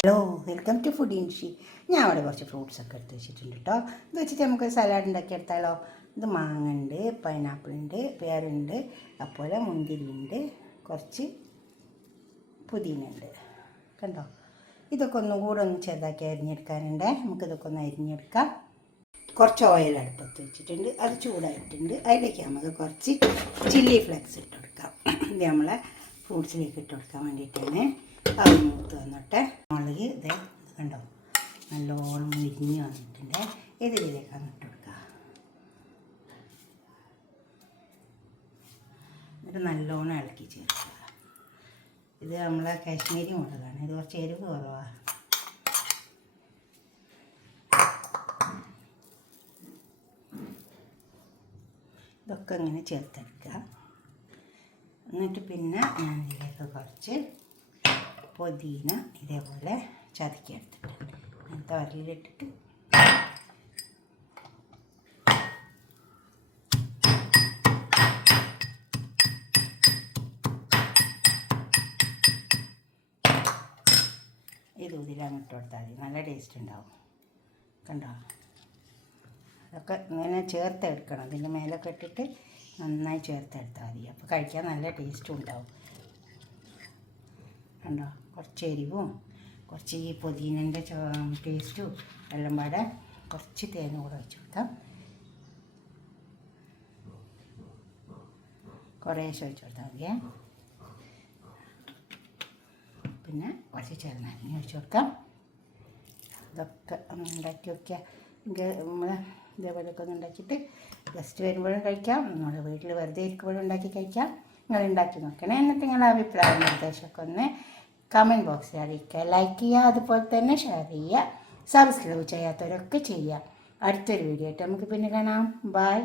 Hello, welcome to food ഇൻഷി. ഞാൻ അവിടെ കുറച്ച് ഫ്രൂട്ട്സൊക്കെ എടുത്ത് വെച്ചിട്ടുണ്ട് കേട്ടോ. ഇത് വെച്ചിട്ട് നമുക്ക് സലാഡ് ഉണ്ടാക്കിയെടുത്താലോ. ഇത് മാങ്ങ ഉണ്ട്, പൈനാപ്പിൾ ഉണ്ട്, പേരുണ്ട്, അതുപോലെ മുന്തിരി ഉണ്ട്, കുറച്ച് പുതിന ഉണ്ട്. കണ്ടോ, ഇതൊക്കെ ഒന്നും കൂടെ ഒന്ന് ചെറുതാക്കി അരിഞ്ഞെടുക്കാനുണ്ട്. നമുക്കിതൊക്കെ ഒന്ന് അരിഞ്ഞെടുക്കാം. കുറച്ച് ഓയിൽ അടുപ്പത്ത് വെച്ചിട്ടുണ്ട്, അത് ചൂടായിട്ടുണ്ട്. അതിലേക്ക് നമുക്ക് കുറച്ച് ചില്ലി ഫ്ലെക്സ് ഇട്ട് കൊടുക്കാം. ഇത് നമ്മളെ ഫ്രൂട്ട്സിലേക്ക് ഇട്ട് കൊടുക്കാൻ വേണ്ടിയിട്ടാണ്. അത് മൂത്ത് വന്നോട്ടെ. മുളക് ഇത് കണ്ടോ, നല്ലോണം മുരിഞ്ഞ് വന്നിട്ടുണ്ട്. ഇതിലേക്കാണ് ഇട്ട് കൊടുക്കുക. എന്നിട്ട് നല്ലോണം ഇളക്കി ചേർക്കുക. ഇത് നമ്മളെ കാശ്മീരി മുളകാണ്, ഇത് കുറച്ച് എരിവ് കുറവാണ്. ഇതൊക്കെ ഇങ്ങനെ ചേർത്തെടുക്കുക. എന്നിട്ട് പിന്നെ ഞാൻ ഇതിലേക്ക് കുറച്ച് പുതിന ഇതേപോലെ ചതക്കി എടുത്തിട്ടുണ്ട്. അങ്ങനത്തെ വരലിട്ടിട്ട് ഇത് ഇതിലങ്ങിട്ട് കൊടുത്താൽ മതി, നല്ല ടേസ്റ്റ് ഉണ്ടാവും. കണ്ടോ, അതൊക്കെ ഇങ്ങനെ ചേർത്തെടുക്കണം. അതിൻ്റെ മേലൊക്കെ ഇട്ടിട്ട് നന്നായി ചേർത്തെടുത്താൽ മതി. അപ്പോൾ കഴിക്കാൻ നല്ല ടേസ്റ്റും ഉണ്ടാവും. കണ്ടോ, കുറച്ച് എരിവും കുറച്ച് ഈ പുതിനൻ്റെ ടേസ്റ്റും എല്ലാം പാടെ. കുറച്ച് തേങ്ങ കൂടെ വെച്ച് കൊടുക്കാം. കുറേശ്ശെ വെച്ച് കൊടുത്താൽ മതിയേ. പിന്നെ കുറച്ച് ചെറുനാരങ്ങ ഒഴിച്ച് കൊടുക്കാം. ഇതൊക്കെ ഉണ്ടാക്കി വയ്ക്കുക. നമ്മൾ ഇതേപോലെയൊക്കെ ഒന്ന് ഉണ്ടാക്കിയിട്ട് ഗസ്റ്റ് വരുമ്പോഴും കഴിക്കാം, നമ്മുടെ വീട്ടിൽ വെറുതെ ഇരിക്കുമ്പോഴും ഉണ്ടാക്കി കഴിക്കാം. നിങ്ങൾ ഉണ്ടാക്കി നോക്കണേ. എന്നിട്ട് നിങ്ങളുടെ അഭിപ്രായം നിർദ്ദേശമൊക്കെ ഒന്ന് കമൻറ്റ് ബോക്സിൽ അറിയിക്കുക. ലൈക്ക് ചെയ്യുക, അതുപോലെ തന്നെ ഷെയർ ചെയ്യുക. സബ്സ്ക്രൈബ് ചെയ്യാത്തവരൊക്കെ ചെയ്യുക. അടുത്തൊരു വീഡിയോ ആയിട്ട് നമുക്ക് പിന്നെ കാണാം. ബൈ.